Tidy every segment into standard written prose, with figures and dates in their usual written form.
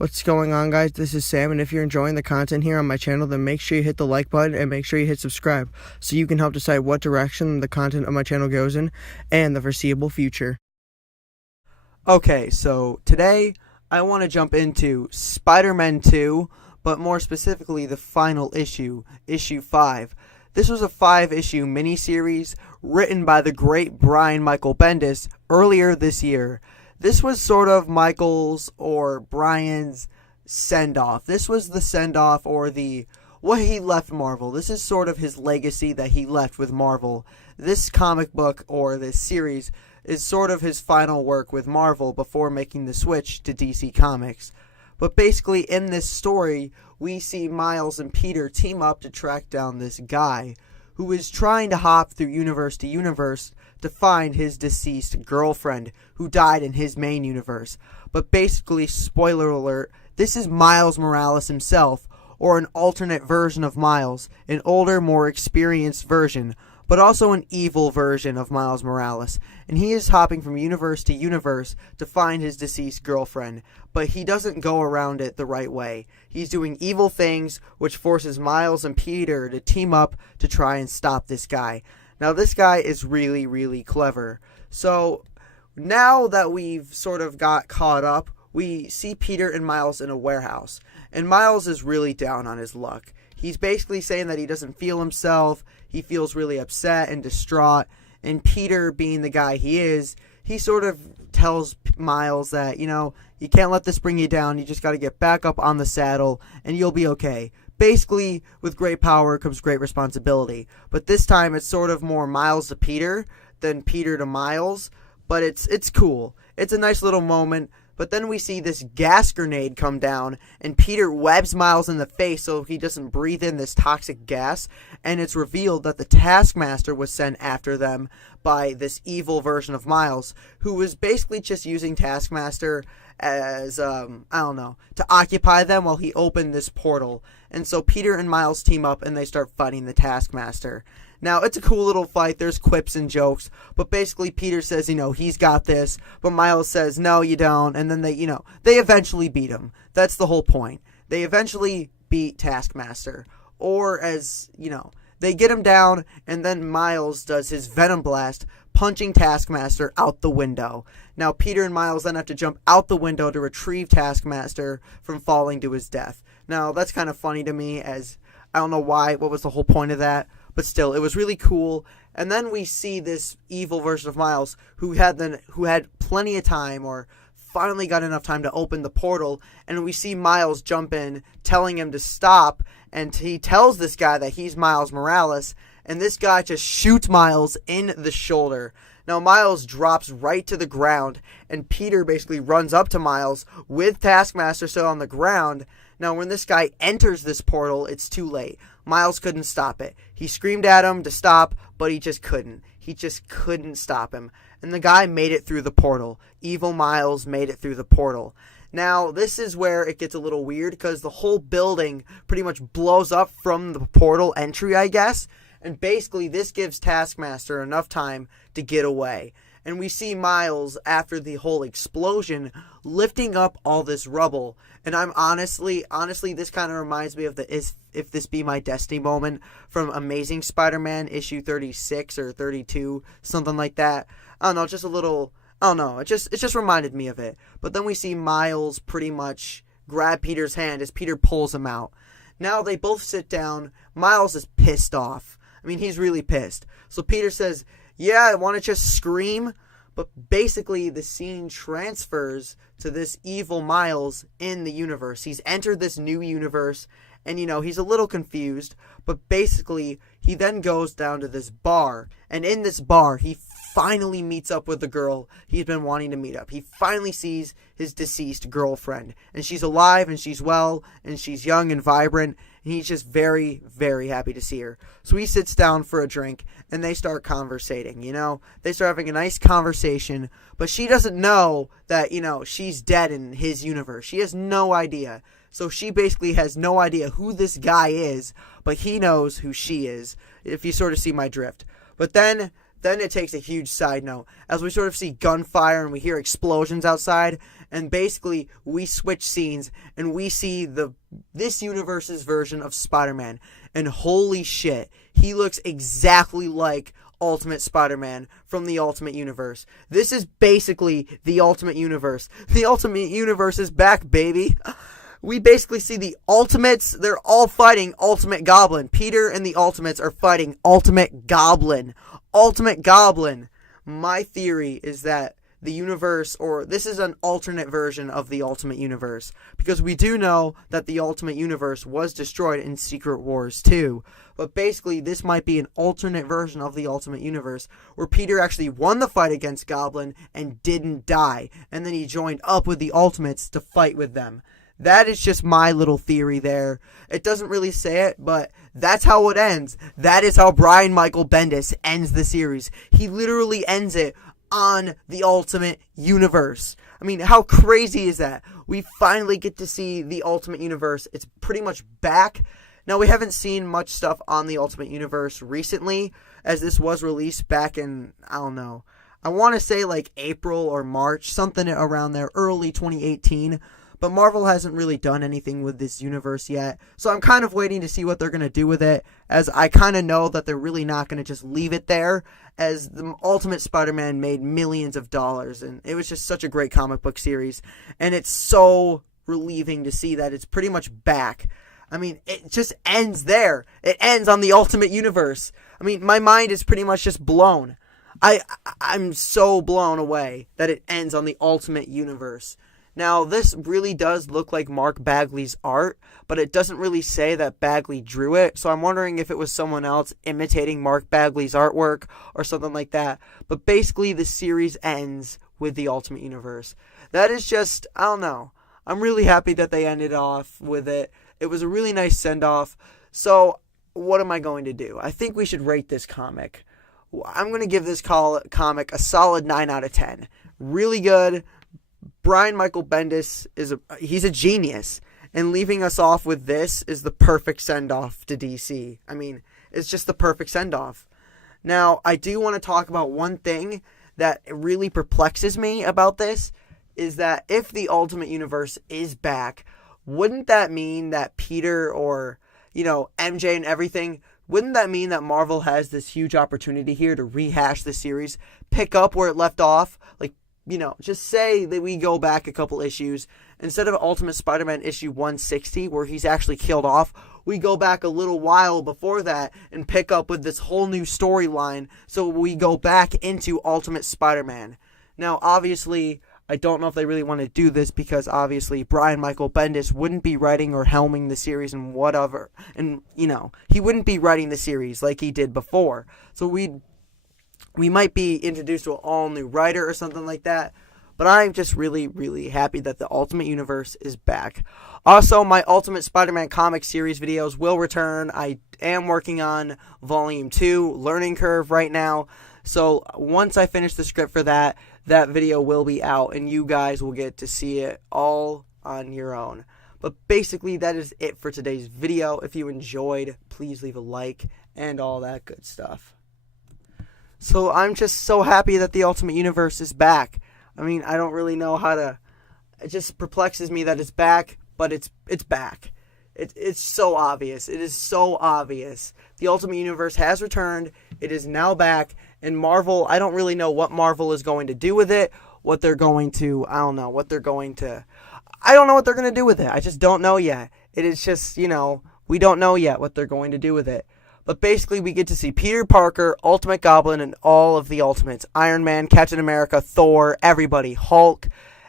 What's going on, guys? This is Sam, and if you're enjoying the content here on my channel, then make sure you hit the like button and make sure you hit subscribe so you can help decide what direction the content of my channel goes in and the foreseeable future. Okay, so today I want to jump into Spider-Man 2, but more specifically the final issue, issue 5. This was a 5-issue miniseries written by the great Brain Michael Bendis earlier this year. This was sort of Michael's or Brian's send-off. This was the send-off or the what he left Marvel. This is sort of his legacy that he left with Marvel. This comic book or this series is sort of his final work with Marvel before making the switch to DC Comics. But basically in this story, we see Miles and Peter team up to track down this guy who is trying to hop through universe to universe to find his deceased girlfriend who died in his main universe. But basically, spoiler alert, this is Miles Morales himself, or an alternate version of Miles, an older, more experienced version, but also an evil version of Miles Morales. And he is hopping from universe to universe to find his deceased girlfriend, but he doesn't go around it the right way. He's doing evil things, which forces Miles and Peter to team up to try and stop this guy. Now, this guy is really, really clever. So, now that we've sort of got caught up, we see Peter and Miles in a warehouse. And Miles is really down on his luck. He's basically saying that he doesn't feel himself. He feels really upset and distraught. And Peter, being the guy he is, he sort of tells Miles that, you can't let this bring you down. You just got to get back up on the saddle and you'll be okay. Basically, with great power comes great responsibility. But this time it's sort of more Miles to Peter than Peter to Miles. But it's cool. It's a nice little moment. But then we see this gas grenade come down, and Peter webs Miles in the face so he doesn't breathe in this toxic gas, and it's revealed that the Taskmaster was sent after them by this evil version of Miles, who was basically just using Taskmaster as, to occupy them while he opened this portal. And so Peter and Miles team up, and they start fighting the Taskmaster. Now, it's a cool little fight. There's quips and jokes. But basically, Peter says, he's got this. But Miles says, no, you don't. And then they eventually beat him. That's the whole point. They eventually beat Taskmaster. Or they get him down. And then Miles does his Venom Blast, punching Taskmaster out the window. Now, Peter and Miles then have to jump out the window to retrieve Taskmaster from falling to his death. Now, that's kind of funny to me, as I don't know what was the whole point of that. But still, it was really cool. And then we see this evil version of Miles who had plenty of time, or finally got enough time to open the portal. And we see Miles jump in, telling him to stop. And he tells this guy that he's Miles Morales. And this guy just shoots Miles in the shoulder. Now, Miles drops right to the ground. And Peter basically runs up to Miles with Taskmaster still on the ground. Now, when this guy enters this portal, it's too late. Miles couldn't stop it. He screamed at him to stop, but he just couldn't. He just couldn't stop him. And the guy made it through the portal. Evil Miles made it through the portal. Now, this is where it gets a little weird, because the whole building pretty much blows up from the portal entry, I guess. And basically, this gives Taskmaster enough time to get away. And we see Miles, after the whole explosion, lifting up all this rubble. And I'm honestly, this kind of reminds me of the If This Be My Destiny moment from Amazing Spider-Man issue 36 or 32, something like that. I don't know, just a little, I don't know, it just reminded me of it. But then we see Miles pretty much grab Peter's hand as Peter pulls him out. Now they both sit down. Miles is pissed off. I mean, he's really pissed. So Peter says, yeah, I want to just scream. But basically, the scene transfers to this evil Miles in the universe. He's entered this new universe, and, he's a little confused. But basically, he then goes down to this bar. And in this bar, he finally meets up with the girl he's been wanting to meet up. He finally sees his deceased girlfriend. And she's alive, and she's well, and she's young and vibrant. And he's just very, very happy to see her. So he sits down for a drink, and they start conversating, They start having a nice conversation, but she doesn't know that, she's dead in his universe. She has no idea. So she basically has no idea who this guy is, but he knows who she is, if you sort of see my drift. But then then it takes a huge side note as we sort of see gunfire and we hear explosions outside, and basically we switch scenes and we see this universe's version of Spider-Man, and holy shit, he looks exactly like Ultimate Spider-Man from the Ultimate Universe. This is basically the Ultimate Universe. The Ultimate Universe is back, baby. We basically see the Ultimates. They're all fighting Ultimate Goblin. Peter and the Ultimates are fighting Ultimate Goblin. Ultimate Goblin. My theory is that the universe, or this is an alternate version of the Ultimate Universe, because we do know that the Ultimate Universe was destroyed in Secret Wars 2, but basically this might be an alternate version of the Ultimate Universe, where Peter actually won the fight against Goblin and didn't die, and then he joined up with the Ultimates to fight with them. That is just my little theory there. It doesn't really say it, but that's how it ends. That is how Brian Michael Bendis ends the series. He literally ends it on the Ultimate Universe. I mean, how crazy is that? We finally get to see the Ultimate Universe. It's pretty much back. Now, we haven't seen much stuff on the Ultimate Universe recently, as this was released back in, I don't know, I want to say like April or March, something around there, early 2018. But Marvel hasn't really done anything with this universe yet, so I'm kind of waiting to see what they're going to do with it, as I kind of know that they're really not going to just leave it there, as the Ultimate Spider-Man made millions of dollars, and it was just such a great comic book series, and it's so relieving to see that it's pretty much back. I mean, it just ends there. It ends on the Ultimate Universe. I mean, my mind is pretty much just blown. I'm so blown away that it ends on the Ultimate Universe. Now, this really does look like Mark Bagley's art, but it doesn't really say that Bagley drew it, so I'm wondering if it was someone else imitating Mark Bagley's artwork or something like that. But basically, the series ends with the Ultimate Universe. That is just, I don't know. I'm really happy that they ended off with it. It was a really nice send-off. So, what am I going to do? I think we should rate this comic. I'm going to give this comic a solid 9 out of 10. Really good. Brian Michael Bendis he's a genius, and leaving us off with this is the perfect send-off to DC. I mean, it's just the perfect send-off. Now, I do want to talk about one thing that really perplexes me about this, is that if the Ultimate Universe is back, wouldn't that mean that Peter or, MJ and everything, wouldn't that mean that Marvel has this huge opportunity here to rehash the series, pick up where it left off, like, just say that we go back a couple issues. Instead of Ultimate Spider-Man issue 160, where he's actually killed off, we go back a little while before that and pick up with this whole new storyline. So we go back into Ultimate Spider-Man. Now, obviously, I don't know if they really want to do this, because obviously Brian Michael Bendis wouldn't be writing or helming the series and whatever. And, he wouldn't be writing the series like he did before. So we might be introduced to an all-new writer or something like that. But I'm just really, really happy that the Ultimate Universe is back. Also, my Ultimate Spider-Man comic series videos will return. I am working on Volume 2, Learning Curve, right now. So once I finish the script for that video will be out, and you guys will get to see it all on your own. But basically, that is it for today's video. If you enjoyed, please leave a like and all that good stuff. So I'm just so happy that the Ultimate Universe is back. I mean, I don't really know how to... It just perplexes me that it's back, but it's back. It's so obvious. It is so obvious. The Ultimate Universe has returned. It is now back. And Marvel, I don't really know what Marvel is going to do with it. What they're going to... I don't know what they're going to... I don't know what they're going to do with it. I just don't know yet. It is just, we don't know yet what they're going to do with it. But basically, we get to see Peter Parker, Ultimate Goblin, and all of the Ultimates. Iron Man, Captain America, Thor, everybody, Hulk.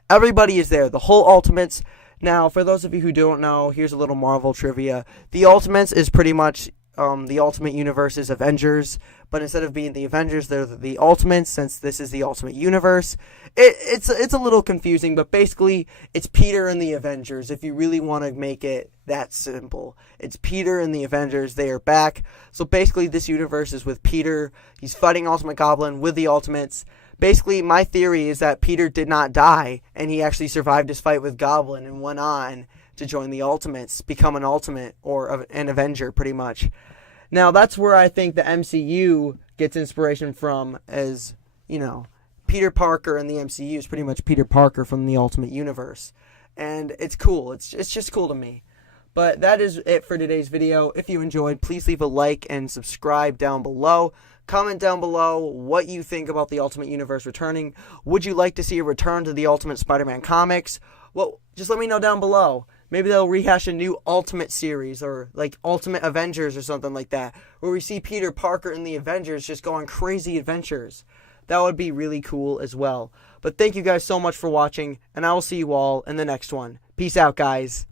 Everybody is there. The whole Ultimates. Now, for those of you who don't know, here's a little Marvel trivia. The Ultimates is pretty much the Ultimate Universe's Avengers. But instead of being the Avengers, they're the Ultimates, since this is the Ultimate Universe. It's a little confusing, but basically, it's Peter and the Avengers, if you really want to make it that simple. It's Peter and the Avengers. They are back. So basically, this universe is with Peter. He's fighting Ultimate Goblin with the Ultimates. Basically, my theory is that Peter did not die, and he actually survived his fight with Goblin and went on to join the Ultimates, become an Ultimate, or an Avenger, pretty much. Now, that's where I think the MCU gets inspiration from, as, Peter Parker in the MCU is pretty much Peter Parker from the Ultimate Universe. And it's cool. It's just cool to me. But that is it for today's video. If you enjoyed, please leave a like and subscribe down below. Comment down below what you think about the Ultimate Universe returning. Would you like to see a return to the Ultimate Spider-Man comics? Well, just let me know down below. Maybe they'll rehash a new Ultimate series, or like Ultimate Avengers or something like that, where we see Peter Parker and the Avengers just go on crazy adventures. That would be really cool as well. But thank you guys so much for watching, and I will see you all in the next one. Peace out, guys.